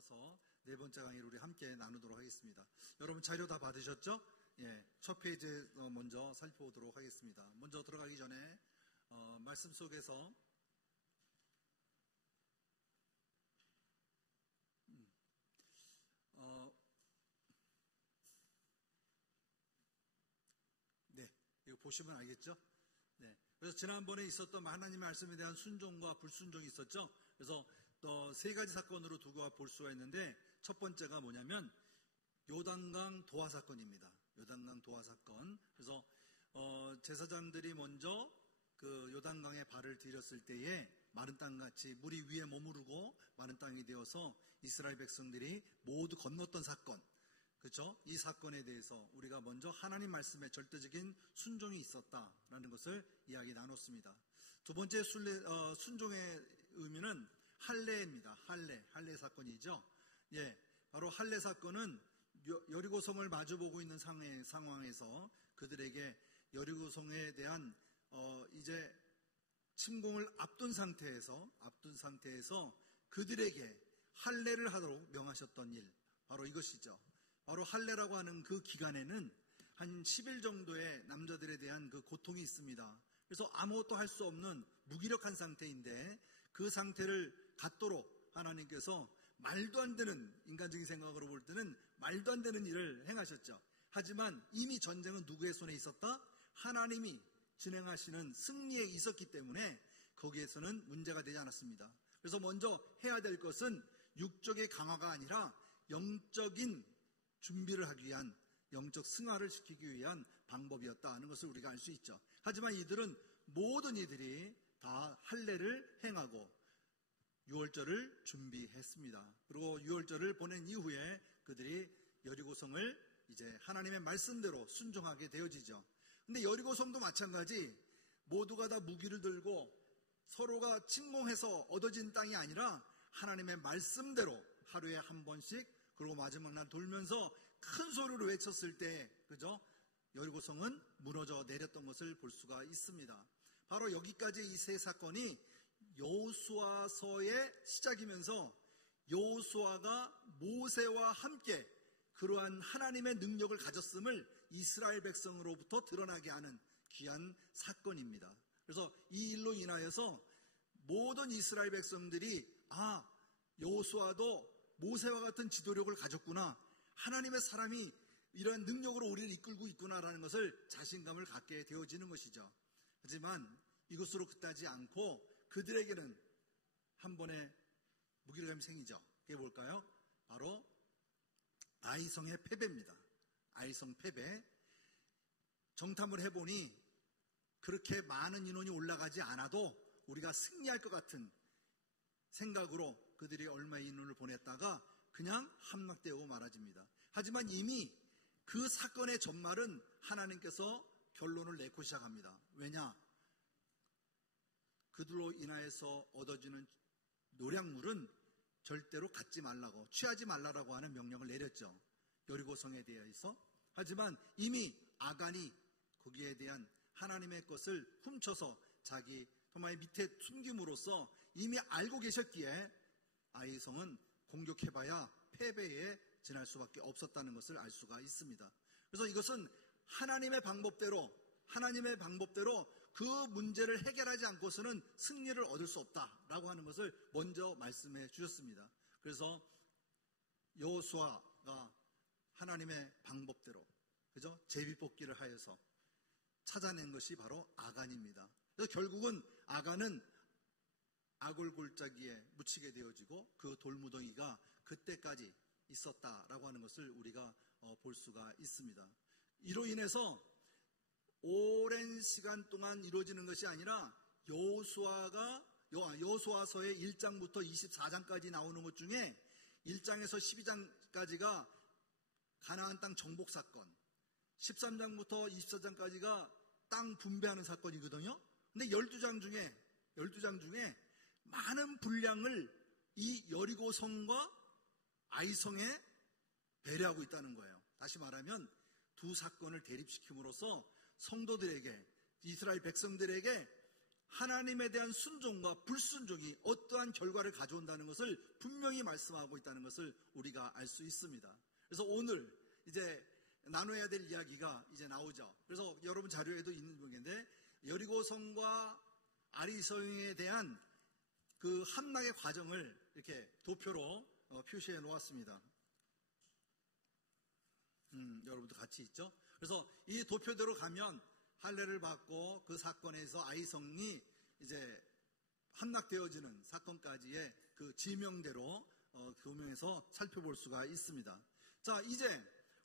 이어서 네 번째 강의를 우리 함께 나누도록 하겠습니다. 여러분 자료 다 받으셨죠? 예, 첫 페이지 먼저 살펴보도록 하겠습니다. 먼저 들어가기 전에 말씀 속에서 네, 이거 보시면 알겠죠? 네, 그래서 지난번에 있었던 하나님의 말씀에 대한 순종과 불순종이 있었죠? 그래서 세 가지 사건으로 두고 볼 수가 있는데, 첫 번째가 뭐냐면 요단강 도화 사건입니다. 요단강 도화 사건. 그래서 제사장들이 먼저 그 요단강에 발을 디뎠을 때에 마른 땅같이 물이 위에 머무르고 마른 땅이 되어서 이스라엘 백성들이 모두 건넜던 사건. 그렇죠? 이 사건에 대해서 우리가 먼저 하나님 말씀에 절대적인 순종이 있었다라는 것을 이야기 나눴습니다. 두 번째 순종의 의미는 할례입니다. 할례 사건이죠. 예, 바로 할례 사건은 여리고성을 마주보고 있는 상황에서 그들에게 여리고성에 대한 이제 침공을 앞둔 상태에서 그들에게 할례를 하도록 명하셨던 일, 바로 이것이죠. 바로 할례라고 하는 그 기간에는 한 10일 정도의 남자들에 대한 그 고통이 있습니다. 그래서 아무것도 할 수 없는 무기력한 상태인데, 그 상태를 갖도록 하나님께서 말도 안 되는, 인간적인 생각으로 볼 때는 말도 안 되는 일을 행하셨죠. 하지만 이미 전쟁은 누구의 손에 있었다? 하나님이 진행하시는 승리에 있었기 때문에 거기에서는 문제가 되지 않았습니다. 그래서 먼저 해야 될 것은 육적의 강화가 아니라 영적인 준비를 하기 위한, 영적 승화를 시키기 위한 방법이었다 하는 것을 우리가 알 수 있죠. 하지만 모든 이들이 다 할례를 행하고 유월절을 준비했습니다. 그리고 유월절을 보낸 이후에 그들이 여리고성을 이제 하나님의 말씀대로 순종하게 되어지죠. 근데 여리고성도 마찬가지, 모두가 다 무기를 들고 서로가 침공해서 얻어진 땅이 아니라 하나님의 말씀대로 하루에 한 번씩, 그리고 마지막 날 돌면서 큰 소리로 외쳤을 때, 그죠? 여리고성은 무너져 내렸던 것을 볼 수가 있습니다. 바로 여기까지 이 세 사건이 여호수아서의 시작이면서 여호수아가 모세와 함께 그러한 하나님의 능력을 가졌음을 이스라엘 백성으로부터 드러나게 하는 귀한 사건입니다. 그래서 이 일로 인하여서 모든 이스라엘 백성들이 여호수아도 모세와 같은 지도력을 가졌구나, 하나님의 사람이 이런 능력으로 우리를 이끌고 있구나라는 것을 자신감을 갖게 되어지는 것이죠. 하지만 이것으로 끝나지 않고 그들에게는 한 번의 무기력함이 생기죠. 그게 뭘까요? 바로 아이성의 패배입니다. 아이성 패배. 정탐을 해보니 그렇게 많은 인원이 올라가지 않아도 우리가 승리할 것 같은 생각으로 그들이 얼마의 인원을 보냈다가 그냥 함락되고 말아집니다. 하지만 이미 그 사건의 전말은 하나님께서 결론을 내고 시작합니다. 왜냐? 그들로 인하여서 얻어지는 노량물은 절대로 갖지 말라고, 취하지 말라고 하는 명령을 내렸죠. 여리고성에 대해서. 하지만 이미 아간이 거기에 대한 하나님의 것을 훔쳐서 자기 토마의 밑에 숨김으로써 이미 알고 계셨기에 아이성은 공격해봐야 패배에 지날 수밖에 없었다는 것을 알 수가 있습니다. 그래서 이것은 하나님의 방법대로 그 문제를 해결하지 않고서는 승리를 얻을 수 없다라고 하는 것을 먼저 말씀해 주셨습니다. 그래서 여호수아가 하나님의 방법대로, 그죠? 제비뽑기를 하여서 찾아낸 것이 바로 아간입니다. 그래서 결국은 아간은 아골 골짜기에 묻히게 되어지고 그 돌무더기가 그때까지 있었다라고 하는 것을 우리가 볼 수가 있습니다. 이로 인해서 오랜 시간 동안 이루어지는 것이 아니라 여호수아서의 1장부터 24장까지 나오는 것 중에 1장에서 12장까지가 가나안 땅 정복 사건, 13장부터 24장까지가 땅 분배하는 사건이거든요. 근데 12장 중에 많은 분량을 이 여리고성과 아이성에 배려하고 있다는 거예요. 다시 말하면 두 사건을 대립시킴으로써 성도들에게, 이스라엘 백성들에게 하나님에 대한 순종과 불순종이 어떠한 결과를 가져온다는 것을 분명히 말씀하고 있다는 것을 우리가 알 수 있습니다. 그래서 오늘 이제 나눠야 될 이야기가 이제 나오죠. 그래서 여러분 자료에도 있는 부분인데 여리고성과 아리성에 대한 그 함락의 과정을 이렇게 도표로 표시해 놓았습니다. 여러분도 같이 있죠? 그래서 이 도표대로 가면 할례를 받고 그 사건에서 아이성이 이제 함락되어지는 사건까지의 그 지명대로 교명해서 살펴볼 수가 있습니다. 자, 이제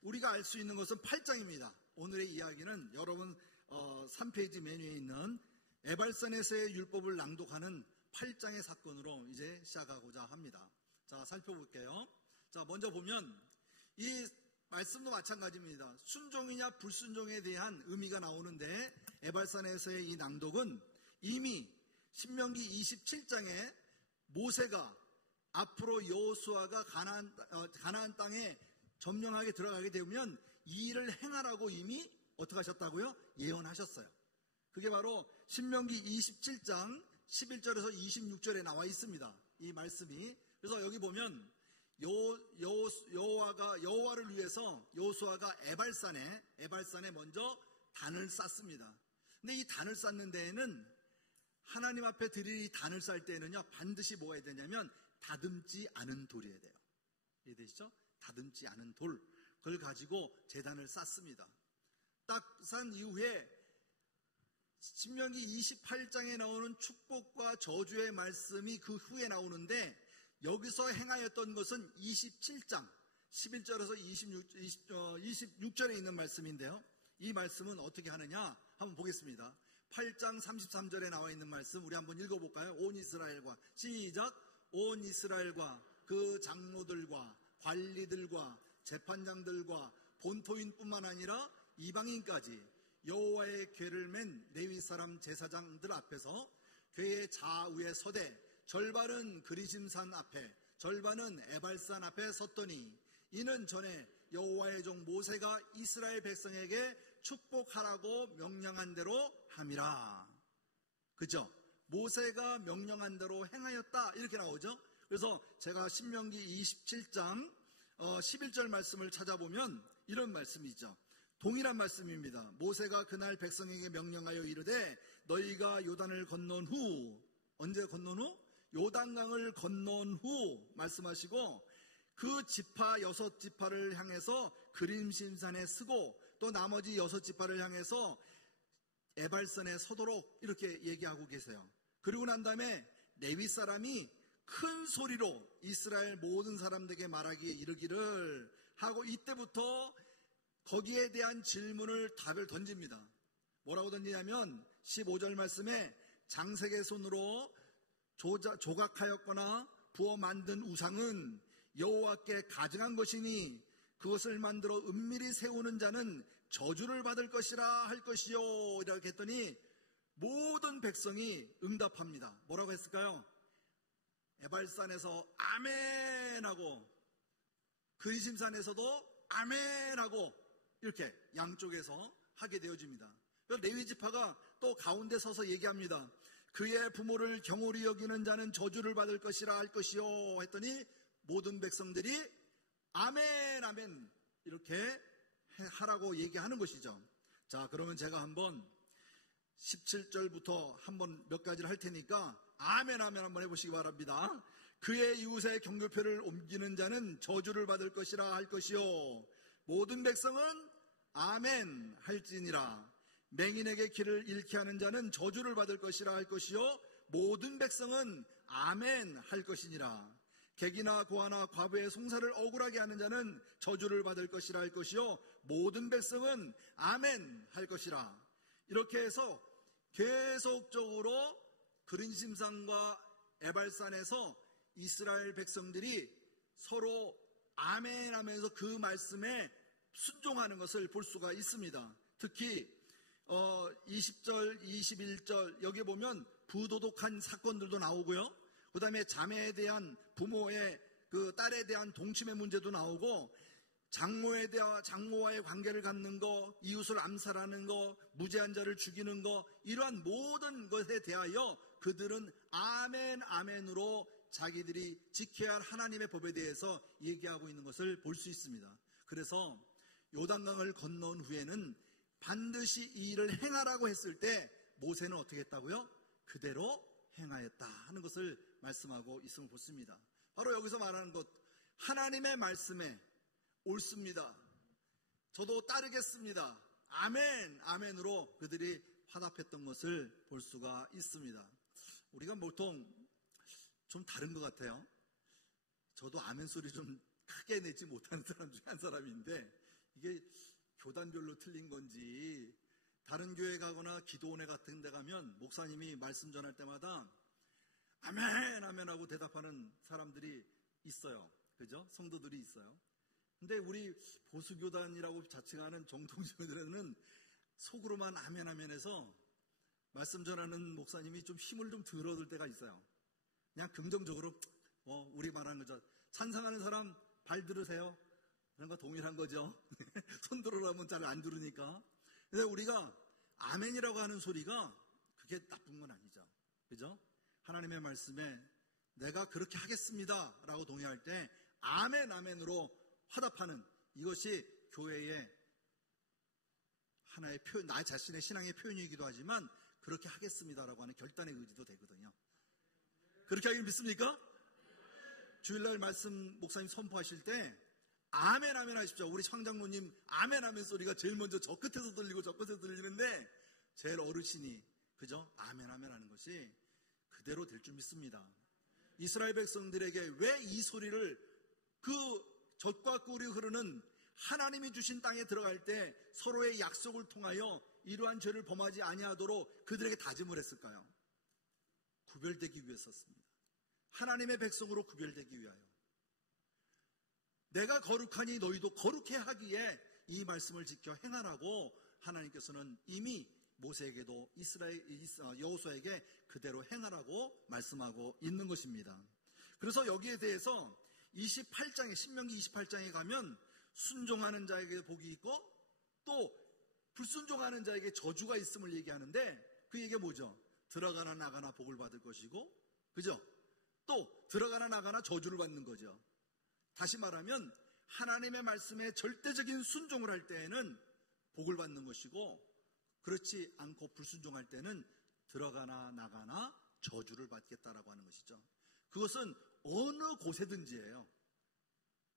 우리가 알 수 있는 것은 8장입니다. 오늘의 이야기는 여러분 3페이지 메뉴에 있는 에발산에서의 율법을 낭독하는 8장의 사건으로 이제 시작하고자 합니다. 자, 살펴볼게요. 자, 먼저 보면 이 말씀도 마찬가지입니다. 순종이냐 불순종에 대한 의미가 나오는데 에발산에서의 이 낭독은 이미 신명기 27장에 모세가 앞으로 여호수아가 가나안 땅에 점령하게 들어가게 되면 이 일을 행하라고 이미 어떻게 하셨다고요? 예언하셨어요. 그게 바로 신명기 27장 11절에서 26절에 나와 있습니다. 이 말씀이. 그래서 여기 보면 여호와를 위해서 여호수아가 에발산에 먼저 단을 쌓습니다. 근데 이 단을 쌓는 데에는 하나님 앞에 드릴 이 단을 쌓을 때는요 반드시 뭐가 해야 되냐면 다듬지 않은 돌이어야 돼요. 이해되시죠? 다듬지 않은 돌, 그걸 가지고 제단을 쌓습니다. 딱 쌓은 이후에 신명기 28장에 나오는 축복과 저주의 말씀이 그 후에 나오는데 여기서 행하였던 것은 27장 11절에서 26절에 있는 말씀인데요. 이 말씀은 어떻게 하느냐 한번 보겠습니다. 8장 33절에 나와 있는 말씀 우리 한번 읽어볼까요? 온 이스라엘과 시작. 온 이스라엘과 그 장로들과 관리들과 재판장들과 본토인뿐만 아니라 이방인까지 여호와의 궤를 맨 레위 사람 제사장들 앞에서 궤의 좌우에 서되 절반은 그리심산 앞에 절반은 에발산 앞에 섰더니 이는 전에 여호와의 종 모세가 이스라엘 백성에게 축복하라고 명령한 대로 함이라. 그죠? 모세가 명령한 대로 행하였다 이렇게 나오죠. 그래서 제가 신명기 27장 11절 말씀을 찾아보면 이런 말씀이죠. 동일한 말씀입니다. 모세가 그날 백성에게 명령하여 이르되 너희가 요단을 건넌 후 언제 건넌 후? 요단강을 건넌 후 말씀하시고 그 지파 6지파를 향해서 그림심산에 쓰고 또 나머지 6지파를 향해서 에발산에 서도록 이렇게 얘기하고 계세요. 그리고 난 다음에 레위 사람이 큰 소리로 이스라엘 모든 사람들에게 말하기에 이르기를 하고 이때부터 거기에 대한 질문을 답을 던집니다. 뭐라고 던지냐면 15절 말씀에 장색의 손으로 조각하였거나 부어 만든 우상은 여호와께 가증한 것이니 그것을 만들어 은밀히 세우는 자는 저주를 받을 것이라 할 것이요 이렇게 했더니 모든 백성이 응답합니다. 뭐라고 했을까요? 에발산에서 아멘하고 그리심산에서도 아멘하고 이렇게 양쪽에서 하게 되어집니다. 레위 지파가 또 가운데 서서 얘기합니다. 그의 부모를 경홀히 여기는 자는 저주를 받을 것이라 할 것이요 했더니 모든 백성들이 아멘 아멘 이렇게 하라고 얘기하는 것이죠. 자, 그러면 제가 한번 17절부터 한번 몇 가지를 할 테니까 아멘 아멘 한번 해보시기 바랍니다. 그의 이웃의 경교표를 옮기는 자는 저주를 받을 것이라 할 것이요 모든 백성은 아멘 할지니라. 맹인에게 길을 잃게 하는 자는 저주를 받을 것이라 할 것이요 모든 백성은 아멘 할 것이니라. 객이나 고아나 과부의 송사를 억울하게 하는 자는 저주를 받을 것이라 할 것이요 모든 백성은 아멘 할 것이라. 이렇게 해서 계속적으로 그린심산과 에발산에서 이스라엘 백성들이 서로 아멘 하면서 그 말씀에 순종하는 것을 볼 수가 있습니다. 특히 20절, 21절 여기 보면 부도덕한 사건들도 나오고요. 그 다음에 자매에 대한 부모의 그 딸에 대한 동침의 문제도 나오고 장모와의 관계를 갖는 거, 이웃을 암살하는 거, 무죄한 자를 죽이는 거, 이러한 모든 것에 대하여 그들은 아멘 아멘으로 자기들이 지켜야 할 하나님의 법에 대해서 얘기하고 있는 것을 볼 수 있습니다. 그래서 요단강을 건너온 후에는 반드시 이 일을 행하라고 했을 때 모세는 어떻게 했다고요? 그대로 행하였다 하는 것을 말씀하고 있음을 보습니다. 바로 여기서 말하는 것, 하나님의 말씀에 옳습니다. 저도 따르겠습니다. 아멘, 아멘으로 그들이 화답했던 것을 볼 수가 있습니다. 우리가 보통 좀 다른 것 같아요. 저도 아멘 소리 좀 크게 내지 못하는 사람 중에 한 사람인데, 이게 교단별로 틀린 건지, 다른 교회 가거나 기도원회 같은 데 가면 목사님이 말씀 전할 때마다 아멘, 아멘 하고 대답하는 사람들이 있어요. 그죠? 성도들이 있어요. 근데 우리 보수교단이라고 자칭하는 정통교회들은 속으로만 아멘 아멘 해서 말씀 전하는 목사님이 좀 힘을 좀 덜 얻을 때가 있어요. 그냥 긍정적으로 우리 말하는 거죠. 찬성하는 사람 발 들으세요. 그런 거 동일한 거죠. 손 들으라면 잘 안 들으니까. 근데 우리가 아멘이라고 하는 소리가 그게 나쁜 건 아니죠. 그죠? 하나님의 말씀에 내가 그렇게 하겠습니다 라고 동의할 때 아멘 아멘으로 화답하는 이것이 교회의 하나의 표현, 나 자신의 신앙의 표현이기도 하지만 그렇게 하겠습니다라고 하는 결단의 의지도 되거든요. 그렇게 하길 믿습니까? 주일날 말씀 목사님 선포하실 때 아멘 아멘 하십시오. 우리 황장로님 아멘 아멘 소리가 제일 먼저 저 끝에서 들리고 저 끝에서 들리는데 제일 어르신이 그죠? 아멘 아멘 하는 것이 그대로 될 줄 믿습니다. 이스라엘 백성들에게 왜 이 소리를 그 젖과 꿀이 흐르는 하나님이 주신 땅에 들어갈 때 서로의 약속을 통하여 이러한 죄를 범하지 아니하도록 그들에게 다짐을 했을까요? 구별되기 위해서였습니다. 하나님의 백성으로 구별되기 위하여. 내가 거룩하니 너희도 거룩해 하기에 이 말씀을 지켜 행하라고 하나님께서는 이미 모세에게도 여호수아에게 그대로 행하라고 말씀하고 있는 것입니다. 그래서 여기에 대해서 28장에 신명기 28장에 가면 순종하는 자에게 복이 있고 또 불순종하는 자에게 저주가 있음을 얘기하는데 그 얘기가 뭐죠? 들어가나 나가나 복을 받을 것이고 그죠? 또 들어가나 나가나 저주를 받는 거죠. 다시 말하면 하나님의 말씀에 절대적인 순종을 할 때에는 복을 받는 것이고 그렇지 않고 불순종할 때는 들어가나 나가나 저주를 받겠다라고 하는 것이죠. 그것은 어느 곳에든지예요.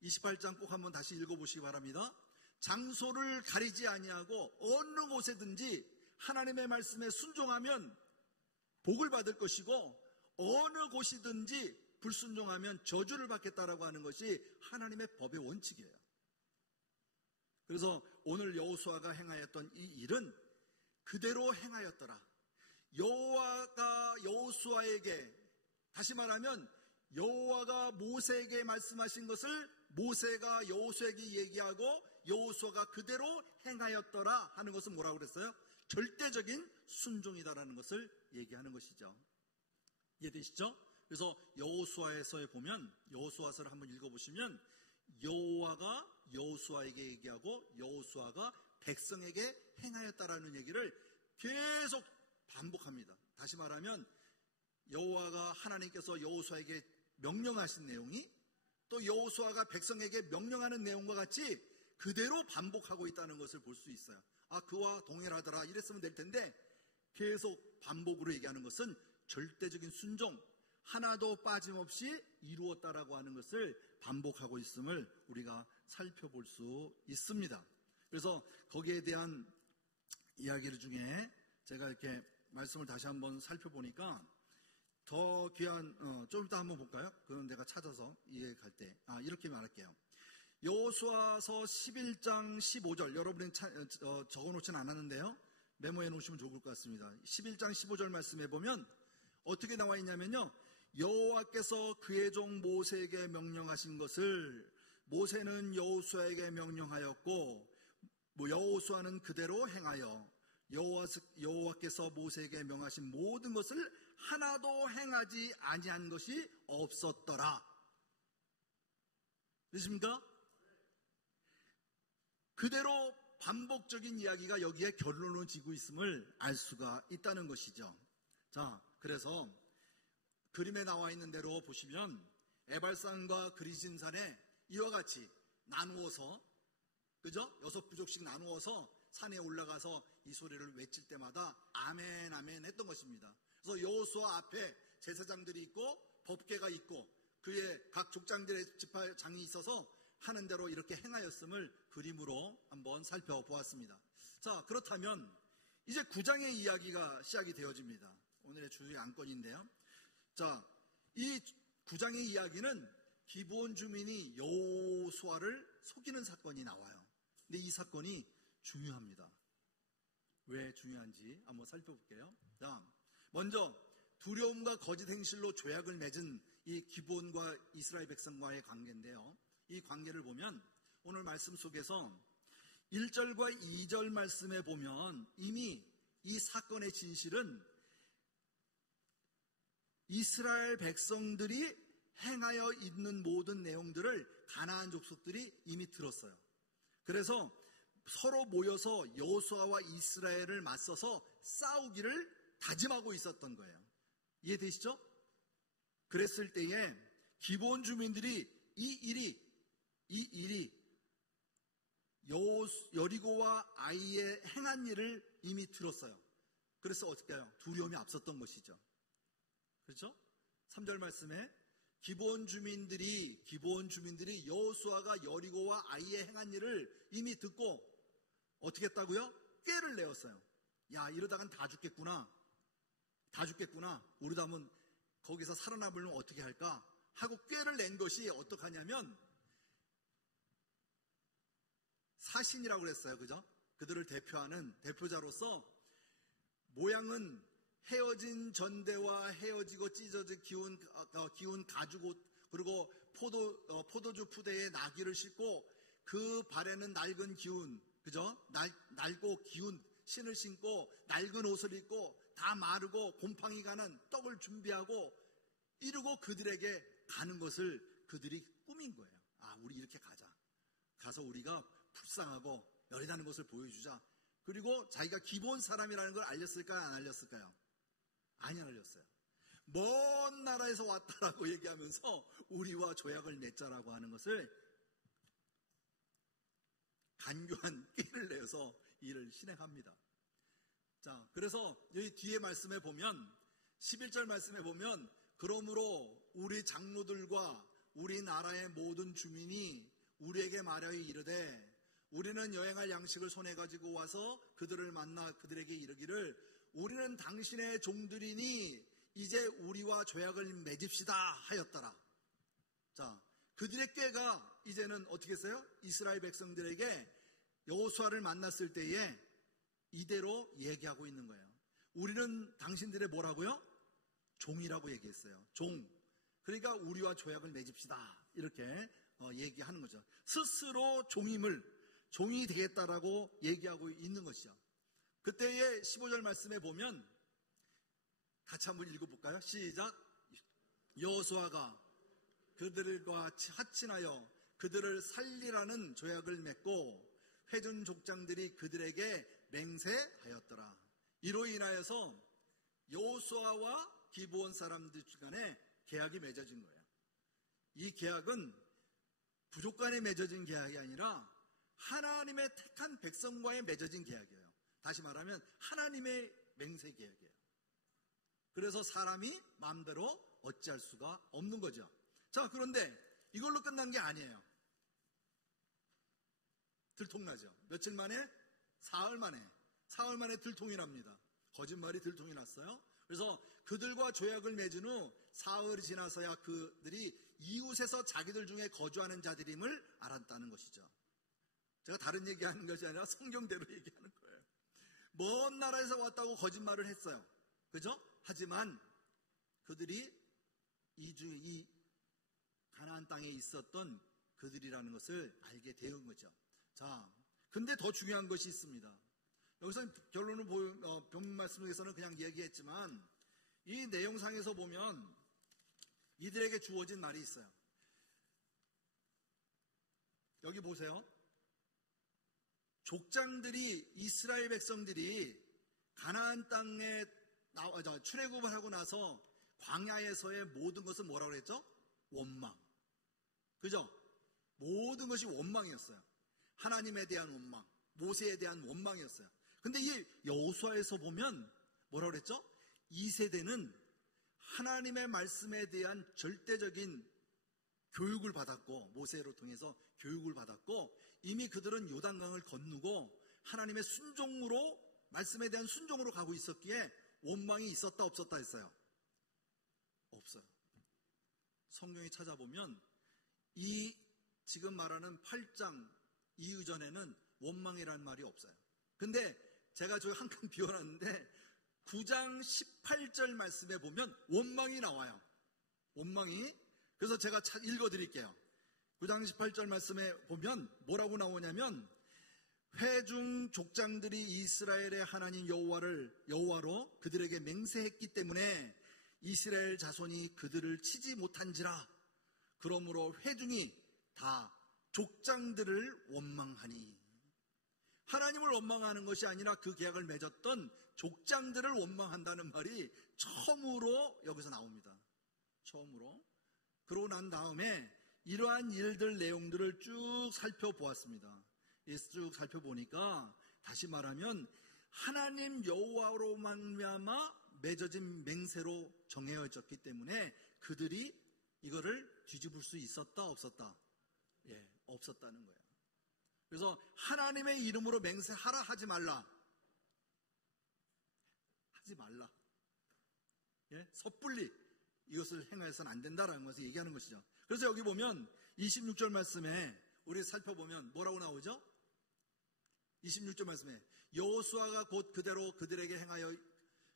28장 꼭 한번 다시 읽어보시기 바랍니다. 장소를 가리지 아니하고 어느 곳에든지 하나님의 말씀에 순종하면 복을 받을 것이고 어느 곳이든지 불순종하면 저주를 받겠다라고 하는 것이 하나님의 법의 원칙이에요. 그래서 오늘 여호수아가 행하였던 이 일은 그대로 행하였더라. 여호와가 여호수아에게, 다시 말하면 여호와가 모세에게 말씀하신 것을 모세가 여호수아에게 얘기하고 여호수아가 그대로 행하였더라 하는 것은 뭐라고 그랬어요? 절대적인 순종이다라는 것을 얘기하는 것이죠. 이해되시죠? 그래서 여호수아에서에 보면 여호수아서를 한번 읽어보시면 여호와가 여호수아에게 얘기하고 여호수아가 백성에게 행하였다라는 얘기를 계속 반복합니다. 다시 말하면 여호와가 하나님께서 여호수아에게 명령하신 내용이 또 여호수아가 백성에게 명령하는 내용과 같이 그대로 반복하고 있다는 것을 볼 수 있어요. 아, 그와 동일하더라 이랬으면 될 텐데 계속 반복으로 얘기하는 것은 절대적인 순종, 하나도 빠짐없이 이루었다라고 하는 것을 반복하고 있음을 우리가 살펴볼 수 있습니다. 그래서 거기에 대한 이야기를 중에 제가 이렇게 말씀을 다시 한번 살펴보니까 더 귀한, 좀 이따 한번 볼까요? 그건 내가 찾아서 이해할 때. 이렇게 말할게요. 여호수아서 11장 15절, 여러분이 적어놓지는 않았는데요. 메모해 놓으시면 좋을 것 같습니다. 11장 15절 말씀해 보면 어떻게 나와 있냐면요. 여호와께서 그의 종 모세에게 명령하신 것을 모세는 여호수아에게 명령하였고 여호수아는 그대로 행하여 여호와께서 모세에게 명하신 모든 것을 하나도 행하지 아니한 것이 없었더라. 되십니까? 그대로 반복적인 이야기가 여기에 결론을 지고 있음을 알 수가 있다는 것이죠. 자, 그래서 그림에 나와 있는 대로 보시면 에발산과 그리신산에 이와 같이 나누어서, 그죠? 6부족씩 나누어서 산에 올라가서 이 소리를 외칠 때마다 아멘 아멘 했던 것입니다. 그래서 여호수아 앞에 제사장들이 있고 법궤가 있고 그의 각 족장들의 지파장이 있어서 하는 대로 이렇게 행하였음을 그림으로 한번 살펴보았습니다. 자, 그렇다면 이제 9장의 이야기가 시작이 되어집니다. 오늘의 주요 안건인데요. 자, 이 9장의 이야기는 기브온 주민이 여호수아를 속이는 사건이 나와요. 근데 이 사건이 중요합니다. 왜 중요한지 한번 살펴볼게요. 자, 먼저 두려움과 거짓 행실로 조약을 맺은 이 기브온과 이스라엘 백성과의 관계인데요. 이 관계를 보면 오늘 말씀 속에서 1절과 2절 말씀에 보면 이미 이 사건의 진실은 이스라엘 백성들이 행하여 있는 모든 내용들을 가나안 족속들이 이미 들었어요. 그래서 서로 모여서 여호수아와 이스라엘을 맞서서 싸우기를 다짐하고 있었던 거예요. 이해되시죠? 그랬을 때에 기브온 주민들이 이 일이 여리고와 아이의 행한 일을 이미 들었어요. 그래서 어떻게 해요? 두려움이 앞섰던 것이죠. 그렇죠? 3절 말씀에 기브온 주민들이 여호수아가 여리고와 아이의 행한 일을 이미 듣고 어떻게 했다고요? 꾀를 내었어요. 야, 이러다간 다 죽겠구나. 우리도 한번 거기서 살아남으려면 어떻게 할까? 하고 꾀를 낸 것이 어떡하냐면 사신이라고 그랬어요. 그죠? 그들을 대표하는 대표자로서 모양은 헤어진 전대와 헤어지고 찢어진 기운 가죽옷, 그리고 포도주 푸대에 나귀를 싣고 그 발에는 낡은 기운, 그죠? 낡고 기운 신을 신고 낡은 옷을 입고 다 마르고 곰팡이 가는 떡을 준비하고 이러고 그들에게 가는 것을 그들이 꾸민 거예요. 아, 우리 이렇게 가서 우리가 불쌍하고 열이나는 것을 보여주자. 그리고 자기가 기브온 사람이라는 걸 알렸을까요? 안 알렸을까요? 아니, 안 알렸어요. 먼 나라에서 왔다라고 얘기하면서 우리와 조약을 맺자라고 하는 것을 간교한 꾀를 내서 일을 실행합니다. 자, 그래서 여기 뒤에 말씀에 보면 11절 말씀에 보면 그러므로 우리 장로들과 우리나라의 모든 주민이 우리에게 말하여 이르되 우리는 여행할 양식을 손에 가지고 와서 그들을 만나 그들에게 이르기를 우리는 당신의 종들이니 이제 우리와 조약을 맺읍시다 하였더라. 자, 그들의 꾀가 이제는 어떻게 했어요? 이스라엘 백성들에게 여호수아를 만났을 때에 이대로 얘기하고 있는 거예요. 우리는 당신들의 뭐라고요? 종이라고 얘기했어요. 종. 그러니까 우리와 조약을 맺읍시다. 이렇게 얘기하는 거죠. 스스로 종이 되겠다라고 얘기하고 있는 것이죠. 그때의 15절 말씀에 보면 같이 한번 읽어볼까요? 시작. 여호수아가 그들과 합친하여 그들을 살리라는 조약을 맺고 회중 족장들이 그들에게 맹세하였더라. 이로 인하여서 여호수아와 기브온 사람들 간에 계약이 맺어진 거예요. 이 계약은 부족 간에 맺어진 계약이 아니라 하나님의 택한 백성과의 맺어진 계약이에요. 다시 말하면 하나님의 맹세 계약이에요. 그래서 사람이 마음대로 어찌할 수가 없는 거죠. 자, 그런데 이걸로 끝난 게 아니에요. 들통나죠. 며칠 만에? 사흘 만에 들통이 납니다. 거짓말이 들통이 났어요. 그래서 그들과 조약을 맺은 후 사흘이 지나서야 그들이 이웃에서 자기들 중에 거주하는 자들임을 알았다는 것이죠. 제가 다른 얘기하는 것이 아니라 성경대로 얘기하는 거예요. 먼 나라에서 왔다고 거짓말을 했어요. 그죠? 하지만 그들이 이 가나안 땅에 있었던 그들이라는 것을 알게 되는 거죠. 자, 근데 더 중요한 것이 있습니다. 여기서 결론을 본문 말씀에서는 그냥 얘기했지만 이 내용상에서 보면 이들에게 주어진 말이 있어요. 여기 보세요. 족장들이, 이스라엘 백성들이 가나안 땅에 출애굽을 하고 나서 광야에서의 모든 것은 뭐라고 그랬죠? 원망. 그죠? 모든 것이 원망이었어요. 하나님에 대한 원망, 모세에 대한 원망이었어요. 근데 이 여호수아에서 보면 뭐라고 그랬죠? 이 세대는 하나님의 말씀에 대한 절대적인 교육을 받았고, 모세로 통해서 교육을 받았고, 이미 그들은 요단강을 건너고 하나님의 순종으로, 말씀에 대한 순종으로 가고 있었기에 원망이 있었다 없었다 했어요? 없어요. 성경에 찾아보면 이 지금 말하는 8장 이후전에는 원망이라는 말이 없어요. 근데 제가 저기 한 칸 비워놨는데 9장 18절 말씀에 보면 원망이 나와요. 원망이. 그래서 제가 읽어드릴게요. 9장 18절 말씀에 보면 뭐라고 나오냐면, 회중 족장들이 이스라엘의 하나님 여호와로 그들에게 맹세했기 때문에 이스라엘 자손이 그들을 치지 못한지라. 그러므로 회중이 다 족장들을 원망하니. 하나님을 원망하는 것이 아니라 그 계약을 맺었던 족장들을 원망한다는 말이 처음으로 여기서 나옵니다. 처음으로. 그러고 난 다음에 이러한 일들 내용들을 쭉 살펴보았습니다. 쭉 살펴보니까 다시 말하면 하나님 여호와로만 말미암아 맺어진 맹세로 정해졌기 때문에 그들이 이거를 뒤집을 수 있었다 없었다? 예, 없었다는 거예요. 그래서 하나님의 이름으로 맹세하라 하지 말라. 하지 말라. 예? 섣불리 이것을 행해서는 안 된다라는 것을 얘기하는 것이죠. 그래서 여기 보면 26절 말씀에 우리 살펴보면 뭐라고 나오죠? 26절 말씀에 여호수아가 곧 그대로 그들에게 행하여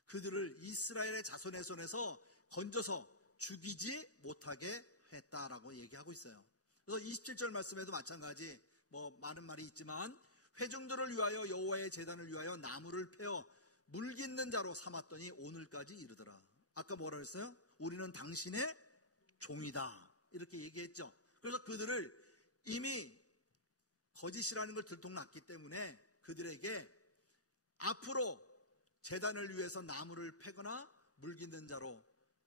그들을 이스라엘의 자손의 손에서 건져서 죽이지 못하게 했다라고 얘기하고 있어요. 그래서 27절 말씀에도 마찬가지, 많은 말이 있지만, 회중들을 위하여 여호와의 제단을 위하여 나무를 패어 물깃는 자로 삼았더니 오늘까지 이르더라. 아까 뭐라 했어요? 우리는 당신의 종이다, 이렇게 얘기했죠. 그래서 그들을 이미 거짓이라는 걸 들통났기 때문에 그들에게 앞으로 제단을 위해서 나무를 패거나 물깃는 자로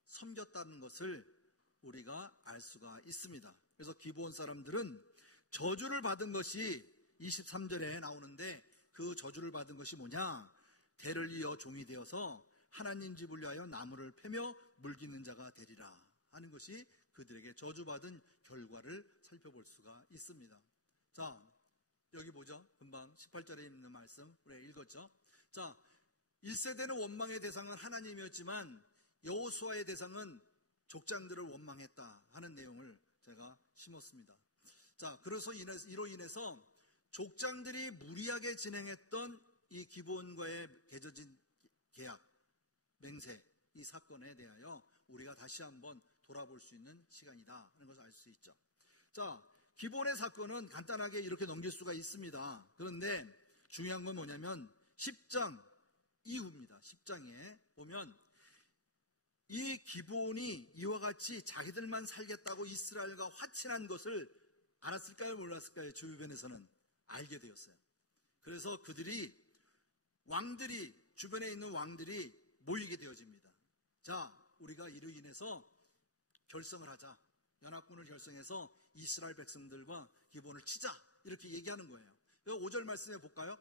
섬겼다는 것을 우리가 알 수가 있습니다. 그래서 기브온 사람들은 저주를 받은 것이 23절에 나오는데, 그 저주를 받은 것이 뭐냐? 대를 이어 종이 되어서 하나님 집을 위하여 나무를 패며 물깃는 자가 되리라 하는 것이 그들에게 저주받은 결과를 살펴볼 수가 있습니다. 자, 여기 보죠. 금방 18절에 있는 말씀 우리가 읽었죠. 자, 1세대는 원망의 대상은 하나님이었지만 여호수아의 대상은 족장들을 원망했다 하는 내용을 제가 심었습니다. 자, 그래서 이로 인해서 족장들이 무리하게 진행했던 이 기브온과의 맺어진 계약, 맹세, 이 사건에 대하여 우리가 다시 한번 돌아볼 수 있는 시간이다 하는 것을 알 수 있죠. 자, 기브온의 사건은 간단하게 이렇게 넘길 수가 있습니다. 그런데 중요한 건 뭐냐면 10장 이후입니다. 10장에 보면 이 기브온이 이와 같이 자기들만 살겠다고 이스라엘과 화친한 것을 알았을까요? 몰랐을까요? 주변에서는 알게 되었어요. 그래서 주변에 있는 왕들이 모이게 되어집니다. 자, 우리가 이로 인해서 결성을 하자. 연합군을 결성해서 이스라엘 백성들과 기브온을 치자. 이렇게 얘기하는 거예요. 5절 말씀해 볼까요?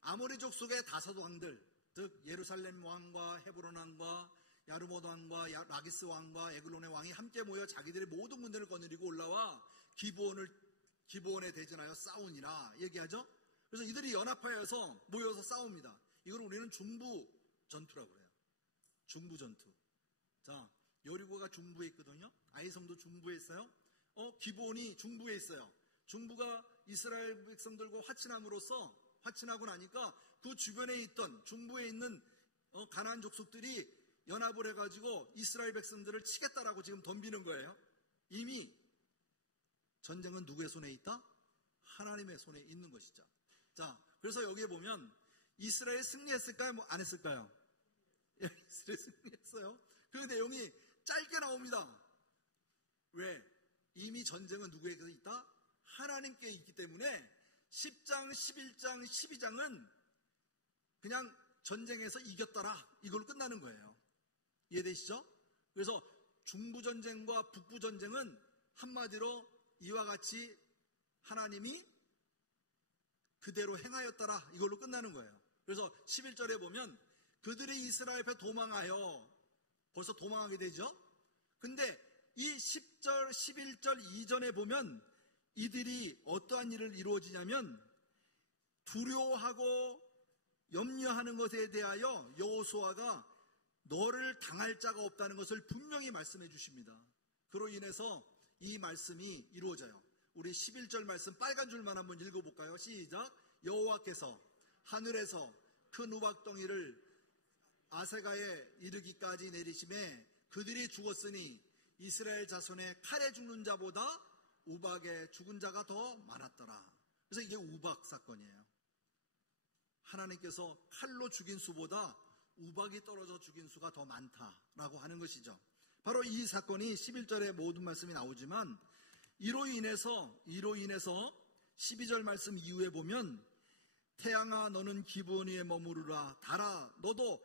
아모리족 속의 다섯 왕들, 즉 예루살렘 왕과 헤브론 왕과 야르못 왕과 라기스 왕과 에글론의 왕이 함께 모여 자기들의 모든 군대를 거느리고 올라와 기브온에 대전하여 싸우니라 얘기하죠. 그래서 이들이 연합하여서 모여서 싸웁니다. 이걸 우리는 중부 전투라고 그래요. 중부 전투. 자, 여리고가 중부에 있거든요. 아이성도 중부에 있어요. 기브온이 중부에 있어요. 중부가 이스라엘 백성들과 화친하고 나니까 그 주변에 있던 중부에 있는 가나안 족속들이 연합을 해가지고 이스라엘 백성들을 치겠다라고 지금 덤비는 거예요. 이미 전쟁은 누구의 손에 있다? 하나님의 손에 있는 것이죠. 자, 그래서 여기에 보면 이스라엘 승리했을까요? 안 했을까요? 이스라엘 승리했어요. 그 내용이 짧게 나옵니다. 왜? 이미 전쟁은 누구에게 있다? 하나님께 있기 때문에 10장, 11장, 12장은 그냥 전쟁에서 이겼더라, 이걸로 끝나는 거예요. 이해되시죠? 그래서 중부전쟁과 북부전쟁은 한마디로 이와 같이 하나님이 그대로 행하였더라, 이걸로 끝나는 거예요. 그래서 11절에 보면 그들이 이스라엘 앞에 도망하여, 벌써 도망하게 되죠. 근데 이 10절, 11절 이전에 보면 이들이 어떠한 일을 이루어지냐면 두려워하고 염려하는 것에 대하여 여호수아가 너를 당할 자가 없다는 것을 분명히 말씀해 주십니다. 그로 인해서 이 말씀이 이루어져요. 우리 11절 말씀 빨간 줄만 한번 읽어볼까요? 시작. 여호와께서 하늘에서 큰 우박덩이를 아세가에 이르기까지 내리심에 그들이 죽었으니 이스라엘 자손의 칼에 죽는 자보다 우박에 죽은 자가 더 많았더라. 그래서 이게 우박 사건이에요. 하나님께서 칼로 죽인 수보다 우박이 떨어져 죽인 수가 더 많다라고 하는 것이죠. 바로 이 사건이 11절에 모든 말씀이 나오지만 이로 인해서 12절 말씀 이후에 보면 태양아 너는 기브온 위에 머무르라, 달아 너도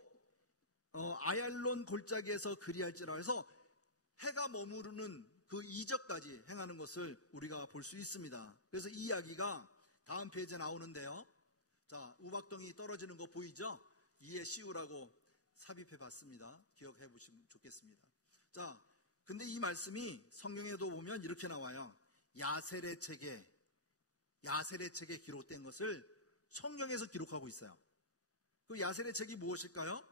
아얄론 골짜기에서 그리할지라 해서 해가 머무르는 그 이적까지 행하는 것을 우리가 볼 수 있습니다. 그래서 이 이야기가 다음 페이지에 나오는데요. 자, 우박덩이 떨어지는 거 보이죠? 이에 씌우라고 삽입해 봤습니다. 기억해 보시면 좋겠습니다. 자, 근데 이 말씀이 성경에도 보면 이렇게 나와요. 야셀의 책에 기록된 것을 성경에서 기록하고 있어요. 그 야셀의 책이 무엇일까요?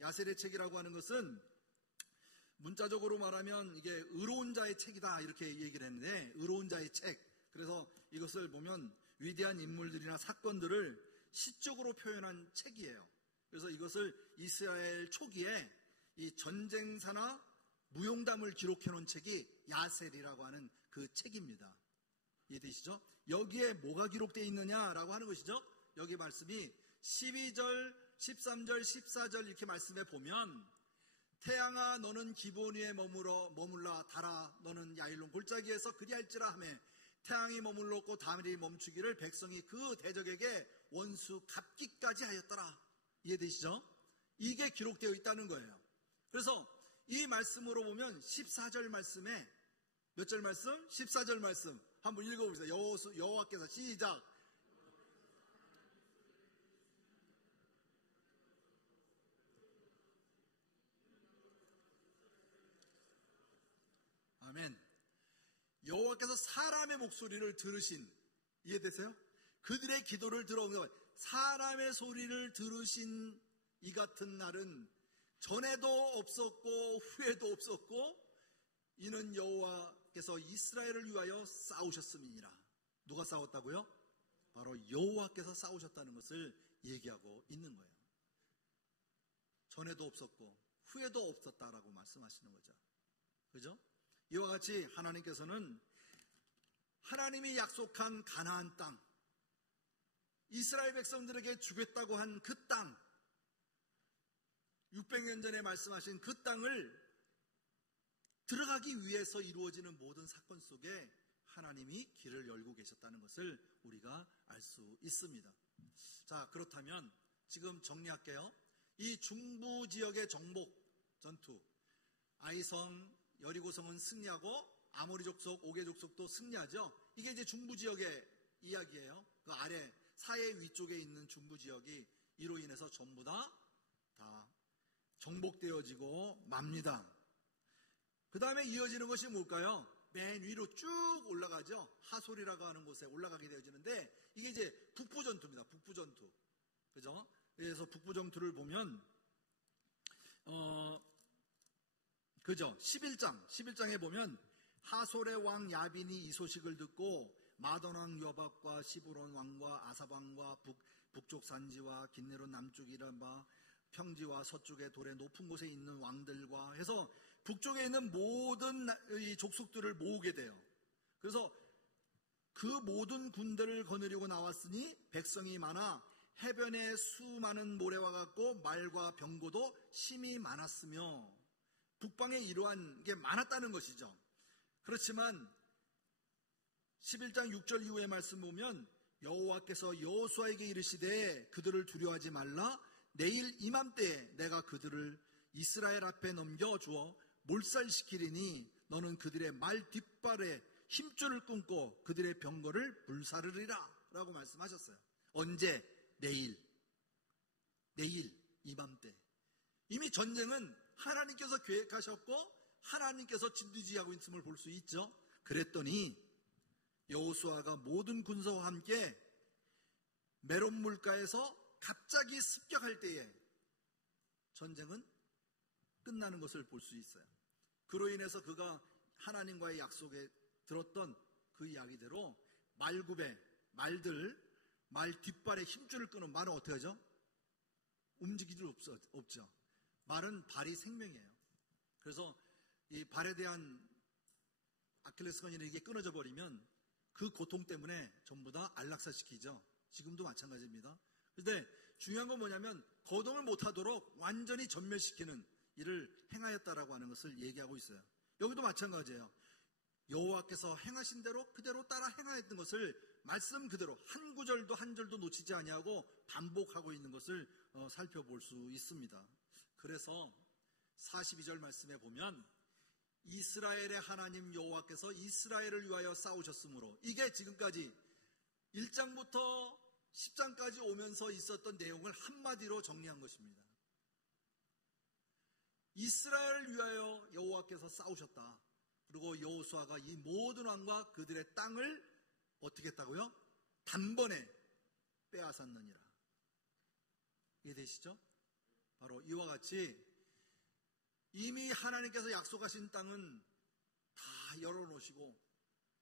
야셀의 책이라고 하는 것은 문자적으로 말하면 이게 의로운 자의 책이다, 이렇게 얘기를 했는데, 의로운 자의 책. 그래서 이것을 보면 위대한 인물들이나 사건들을 시적으로 표현한 책이에요. 그래서 이것을 이스라엘 초기에 이 전쟁사나 무용담을 기록해 놓은 책이 야셀이라고 하는 그 책입니다. 이해되시죠? 여기에 뭐가 기록되어 있느냐라고 하는 것이죠. 여기 말씀이 12절, 13절, 14절 이렇게 말씀해 보면 태양아 너는 기브온 위에 머물라, 달아 너는 야일론 골짜기에서 그리할지라 하며 태양이 머물렀고 달이 멈추기를 백성이 그 대적에게 원수 갚기까지 하였더라. 이해되시죠? 이게 기록되어 있다는 거예요. 그래서 이 말씀으로 보면 14절 말씀에 몇 절 말씀? 14절 말씀 한번 읽어보세요. 여호와께서 시작. 아멘. 여호와께서 사람의 목소리를 들으신, 이해되세요? 그들의 기도를 들어온 사람의 소리를 들으신 이 같은 날은 전에도 없었고 후에도 없었고 이는 여호와께서 이스라엘을 위하여 싸우셨음이니라. 누가 싸웠다고요? 바로 여호와께서 싸우셨다는 것을 얘기하고 있는 거예요. 전에도 없었고 후에도 없었다라고 말씀하시는 거죠. 그죠? 이와 같이 하나님께서는 하나님이 약속한 가나안 땅, 이스라엘 백성들에게 주겠다고 한 그 땅, 600년 전에 말씀하신 그 땅을 들어가기 위해서 이루어지는 모든 사건 속에 하나님이 길을 열고 계셨다는 것을 우리가 알 수 있습니다. 자, 그렇다면 지금 정리할게요. 이 중부 지역의 정복 전투, 아이성, 여리고성은 승리하고 아모리 족속, 오개 족속도 승리하죠. 이게 이제 중부 지역의 이야기예요. 그 아래 사해 위쪽에 있는 중부 지역이 이로 인해서 전부 다 정복되어지고 맙니다. 그 다음에 이어지는 것이 뭘까요? 맨 위로 쭉 올라가죠. 하솔이라고 하는 곳에 올라가게 되어지는데 이게 이제 북부 전투입니다. 북부 전투. 그죠? 그래서 북부 전투를 보면 그죠? 11장에 보면 하솔의 왕 야빈이 이 소식을 듣고 마돈 왕 여박과 시브론 왕과 아삽 왕과 북쪽 산지와 긴네론 남쪽이란 바 평지와 서쪽의 돌의 높은 곳에 있는 왕들과 해서 북쪽에 있는 모든 이 족속들을 모으게 돼요. 그래서 그 모든 군대를 거느리고 나왔으니 백성이 많아 해변에 수많은 모래와 같고 말과 병고도 심히 많았으며 북방에 이러한 게 많았다는 것이죠. 그렇지만 11장 6절 이후의 말씀 보면 여호와께서 여호수아에게 이르시되 그들을 두려워하지 말라. 내일 이맘때에 내가 그들을 이스라엘 앞에 넘겨주어 몰살시키리니 너는 그들의 말 뒷발에 힘줄을 끊고 그들의 병거를 불사르리라 라고 말씀하셨어요. 언제? 내일 이맘때. 이미 전쟁은 하나님께서 계획하셨고 하나님께서 진두지휘하고 있음을 볼 수 있죠. 그랬더니 여호수아가 모든 군사와 함께 메론 물가에서 갑자기 습격할 때에 전쟁은 끝나는 것을 볼 수 있어요. 그로 인해서 그가 하나님과의 약속에 들었던 그 이야기대로 말굽에 말 뒷발에 힘줄을 끄는 말은 어떻게 하죠? 움직일 수 없죠. 말은 발이 생명이에요. 그래서 이 발에 대한 아킬레스건이 이게 끊어져 버리면 그 고통 때문에 전부 다 안락사시키죠. 지금도 마찬가지입니다. 그런데 중요한 건 뭐냐면 거동을 못하도록 완전히 전멸시키는 일을 행하였다라고 하는 것을 얘기하고 있어요. 여기도 마찬가지예요. 여호와께서 행하신 대로 그대로 따라 행하였던 것을 말씀 그대로 한 구절도 한 절도 놓치지 아니하고 반복하고 있는 것을 살펴볼 수 있습니다. 그래서 42절 말씀에 보면 이스라엘의 하나님 여호와께서 이스라엘을 위하여 싸우셨으므로, 이게 지금까지 1장부터 10장까지 오면서 있었던 내용을 한마디로 정리한 것입니다. 이스라엘을 위하여 여호와께서 싸우셨다. 그리고 여호수아가 이 모든 왕과 그들의 땅을 어떻게 했다고요? 단번에 빼앗았느니라. 이해되시죠? 바로 이와 같이 이미 하나님께서 약속하신 땅은 다 열어놓으시고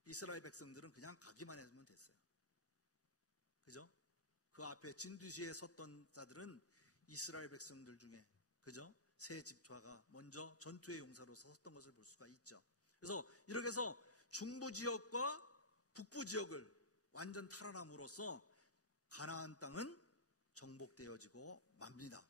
이스라엘 백성들은 그냥 가기만 해주면 됐어요. 그죠? 그 앞에 진두지에 섰던 자들은 이스라엘 백성들 중에 그죠? 세 집사가 먼저 전투의 용사로서 섰던 것을 볼 수가 있죠. 그래서 이렇게 해서 중부 지역과 북부 지역을 완전 탈환함으로써 가나안 땅은 정복되어지고 맙니다.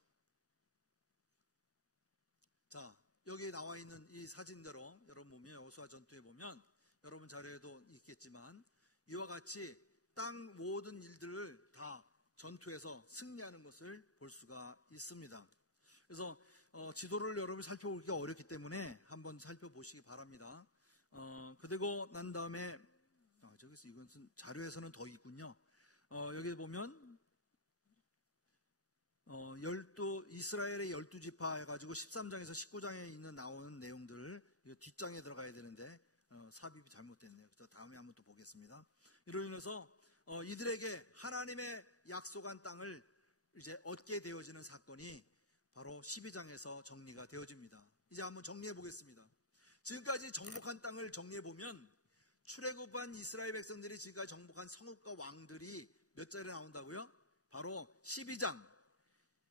자, 여기에 나와 있는 이 사진대로 여러분 보면 여호수아 전투에 보면 여러분 자료에도 있겠지만 이와 같이 땅 모든 일들을 다 전투에서 승리하는 것을 볼 수가 있습니다. 그래서 지도를 여러분 살펴보기가 어렵기 때문에 한번 살펴보시기 바랍니다. 그리고 난 다음에 저기서 이것은 자료에서는 더 있군요. 여기 보면 이스라엘의 12지파 해가지고 13장에서 19장에 있는 나오는 내용들 뒷장에 들어가야 되는데 삽입이 잘못됐네요. 그래서 다음에 한번 또 보겠습니다. 이로 인해서 이들에게 하나님의 약속한 땅을 이제 얻게 되어지는 사건이 바로 12장에서 정리가 되어집니다. 이제 한번 정리해 보겠습니다. 지금까지 정복한 땅을 정리해 보면 출애굽한 이스라엘 백성들이 지금까지 정복한 성읍과 왕들이 몇 자리에 나온다고요? 바로 12장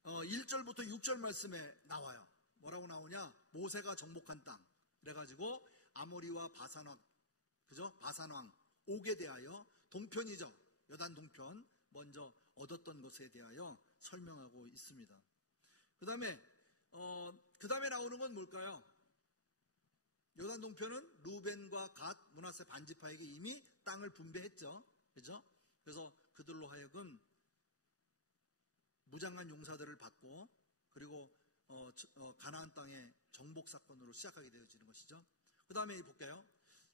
1절부터 6절 말씀에 나와요. 뭐라고 나오냐? 모세가 정복한 땅. 그래가지고 아모리와 바산왕, 그죠? 바산왕 옥에 대하여 동편이죠. 여단 동편 먼저 얻었던 것에 대하여 설명하고 있습니다. 그 다음에 나오는 건 뭘까요? 여단 동편은 루벤과 갓, 므낫세 반지파에게 이미 땅을 분배했죠. 그죠? 그래서 그들로 하여금 무장한 용사들을 받고 그리고 가나안 땅의 정복 사건으로 시작하게 되어지는 것이죠. 그 다음에 볼게요.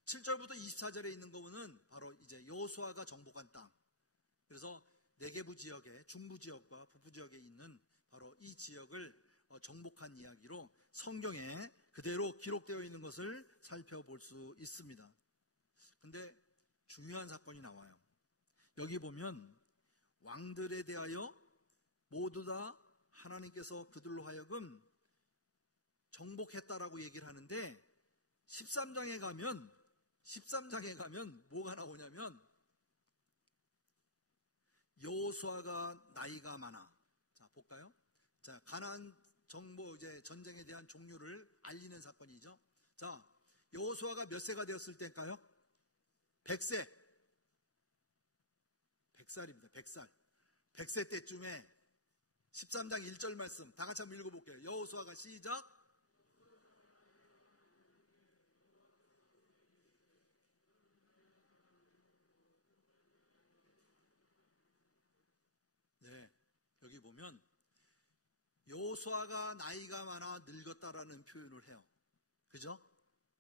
7절부터 24절에 있는 거는 바로 이제 여호수아가 정복한 땅. 그래서 네게부 지역의 중부 지역과 북부 지역에 있는 바로 이 지역을 정복한 이야기로 성경에 그대로 기록되어 있는 것을 살펴볼 수 있습니다. 근데 중요한 사건이 나와요. 여기 보면 왕들에 대하여 모두 다 하나님께서 그들로 하여금 정복했다라고 얘기를 하는데 13장에 가면 뭐가 나오냐면 여호수아가 나이가 많아. 자, 볼까요? 자, 가나안 정복 이제 전쟁에 대한 종류를 알리는 사건이죠. 자, 여호수아가 몇 세가 되었을 때일까요? 100세. 100살입니다. 100살. 100세 때쯤에 13장 1절 말씀 다 같이 한번 읽어볼게요. 여호수아가 시작. 보면 여호수아가 나이가 많아 늙었다라는 표현을 해요. 그죠?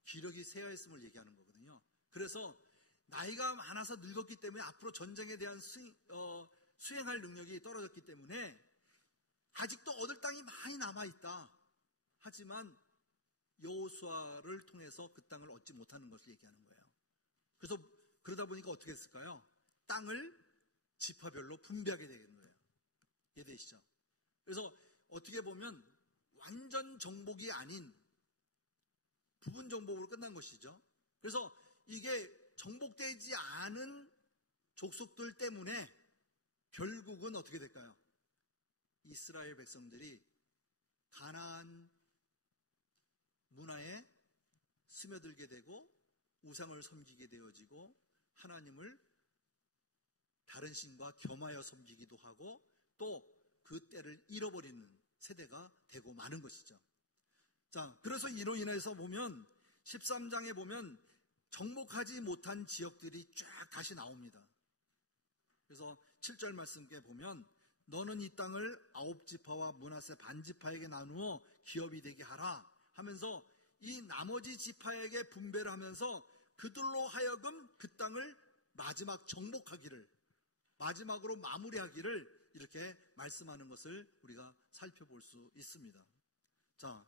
기력이 쇠하였음을 얘기하는 거거든요. 그래서 나이가 많아서 늙었기 때문에 앞으로 전쟁에 대한 수행할 능력이 떨어졌기 때문에 아직도 얻을 땅이 많이 남아있다. 하지만 여호수아를 통해서 그 땅을 얻지 못하는 것을 얘기하는 거예요. 그래서 그러다 보니까 어떻게 했을까요? 땅을 지파별로 분배하게 되는 거예요. 이해되시죠? 그래서 어떻게 보면 완전 정복이 아닌 부분 정복으로 끝난 것이죠. 그래서 이게 정복되지 않은 족속들 때문에 결국은 어떻게 될까요? 이스라엘 백성들이 가나안 문화에 스며들게 되고 우상을 섬기게 되어지고 하나님을 다른 신과 겸하여 섬기기도 하고 또 그 때를 잃어버리는 세대가 되고 마는 것이죠. 자, 그래서 이로 인해서 보면 13장에 보면 정복하지 못한 지역들이 쫙 다시 나옵니다. 그래서 7절 말씀에 보면 너는 이 땅을 9지파와 므낫세 반지파에게 나누어 기업이 되게 하라 하면서 이 나머지 지파에게 분배를 하면서 그들로 하여금 그 땅을 마지막 정복하기를, 마지막으로 마무리하기를 이렇게 말씀하는 것을 우리가 살펴볼 수 있습니다. 자,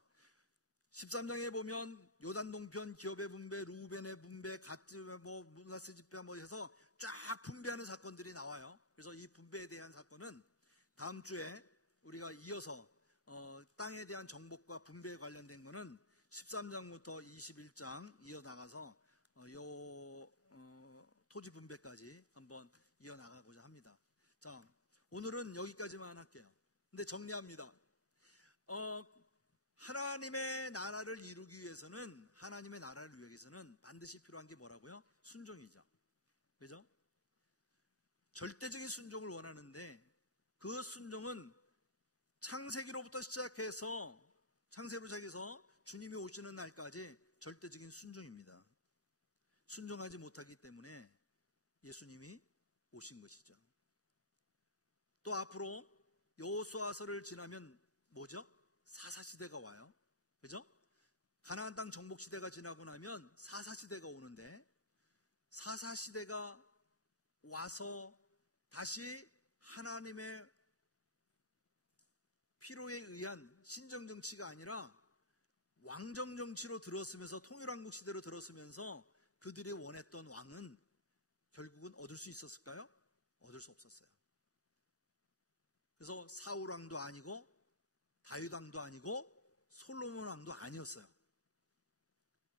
13장에 보면 요단 동편 기업의 분배, 루벤의 분배, 갓 므낫세 지파 해서 쫙 분배하는 사건들이 나와요. 그래서 이 분배에 대한 사건은 다음 주에 우리가 이어서 땅에 대한 정복과 분배에 관련된 거는 13장부터 21장 이어나가서 토지 분배까지 한번 이어나가고자 합니다. 자, 오늘은 여기까지만 할게요. 근데 정리합니다. 하나님의 나라를 이루기 위해서는, 하나님의 나라를 이루기 위해서는 반드시 필요한 게 뭐라고요? 순종이죠. 그죠? 절대적인 순종을 원하는데 그 순종은 창세기로부터 시작해서 주님이 오시는 날까지 절대적인 순종입니다. 순종하지 못하기 때문에 예수님이 오신 것이죠. 또 앞으로 여호수아서를 지나면 뭐죠? 사사시대가 와요. 그죠? 가나안 땅 정복시대가 지나고 나면 사사시대가 오는데 사사시대가 와서 다시 하나님의 필요에 의한 신정정치가 아니라 왕정정치로 들어서면서 통일왕국 시대로 들어서면서 그들이 원했던 왕은 결국은 얻을 수 있었을까요? 얻을 수 없었어요. 그래서 사울왕도 아니고 다윗왕도 아니고 솔로몬왕도 아니었어요.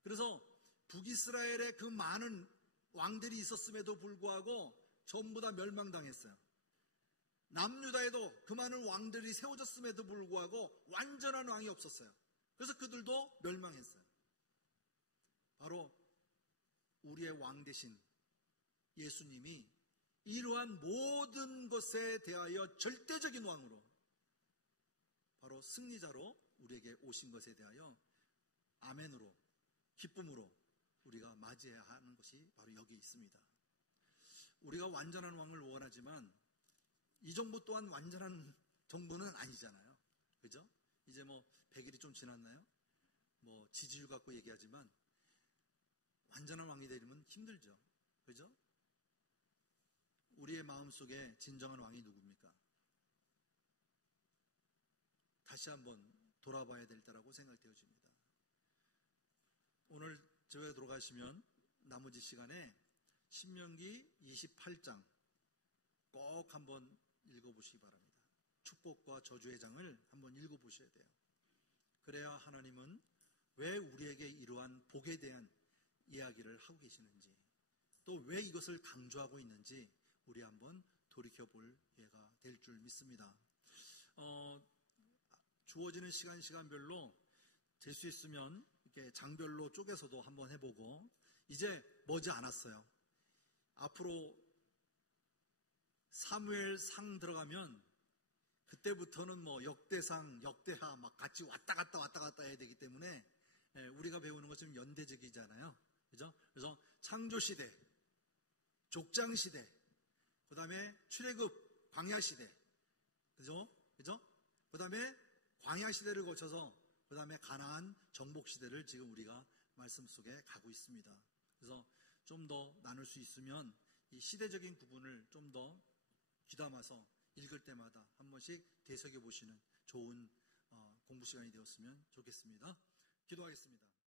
그래서 북이스라엘에 그 많은 왕들이 있었음에도 불구하고 전부 다 멸망당했어요. 남유다에도 그 많은 왕들이 세워졌음에도 불구하고 완전한 왕이 없었어요. 그래서 그들도 멸망했어요. 바로 우리의 왕 대신 예수님이 이러한 모든 것에 대하여 절대적인 왕으로, 바로 승리자로 우리에게 오신 것에 대하여 아멘으로, 기쁨으로 우리가 맞이해야 하는 것이 바로 여기 있습니다. 우리가 완전한 왕을 원하지만 이 정부 또한 완전한 정부는 아니잖아요. 그죠? 이제 100일이 좀 지났나요? 지지율 갖고 얘기하지만 완전한 왕이 되려면 힘들죠. 그죠? 우리의 마음속에 진정한 왕이 누굽니까? 다시 한번 돌아봐야 될 때라고 생각되어집니다. 오늘 저에 들어가시면 나머지 시간에 신명기 28장 꼭 한번 읽어보시기 바랍니다. 축복과 저주의 장을 한번 읽어보셔야 돼요. 그래야 하나님은 왜 우리에게 이러한 복에 대한 이야기를 하고 계시는지, 또 왜 이것을 강조하고 있는지 우리 한번 돌이켜볼 기회가 될 줄 믿습니다. 주어지는 시간별로 될 수 있으면 이렇게 장별로 쪼개서도 한번 해보고, 이제 머지 않았어요. 앞으로 사무엘상 들어가면 그때부터는 역대상, 역대하 막 같이 왔다 갔다 해야 되기 때문에 우리가 배우는 것은 연대적이잖아요. 그죠? 그래서 창조시대, 족장시대, 그 다음에 출애굽, 광야시대, 그죠? 그죠? 그 다음에 광야 시대를 거쳐서 그 다음에 가나안 정복 시대를 지금 우리가 말씀 속에 가고 있습니다. 그래서 좀 더 나눌 수 있으면 이 시대적인 구분을 좀 더 귀담아서 읽을 때마다 한 번씩 되새겨 보시는 좋은 공부 시간이 되었으면 좋겠습니다. 기도하겠습니다.